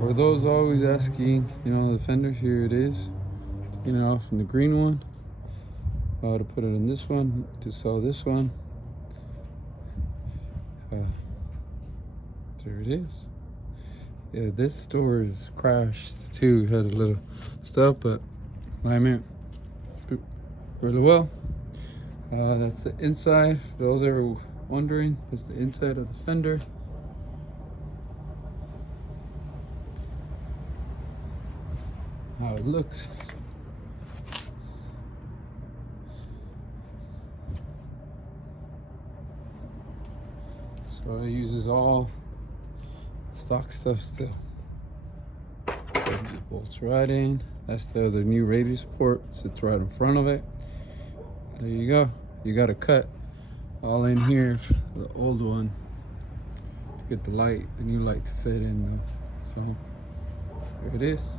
For those always asking, you know, the fender, here it is. Taking it off in the green one. To put it in this one, to sell this one. There it is. Yeah, this door is crashed too. Had a little stuff, but alignment really well. That's the inside. For those ever wondering, that's the inside of the fender. How it looks. So it uses all stock stuff still. So it just bolts right in. That's the other new radio support. Sits right in front of it. There you go. You got a cut all in here. The old one. Get the light, the new light to fit in though. So here it is.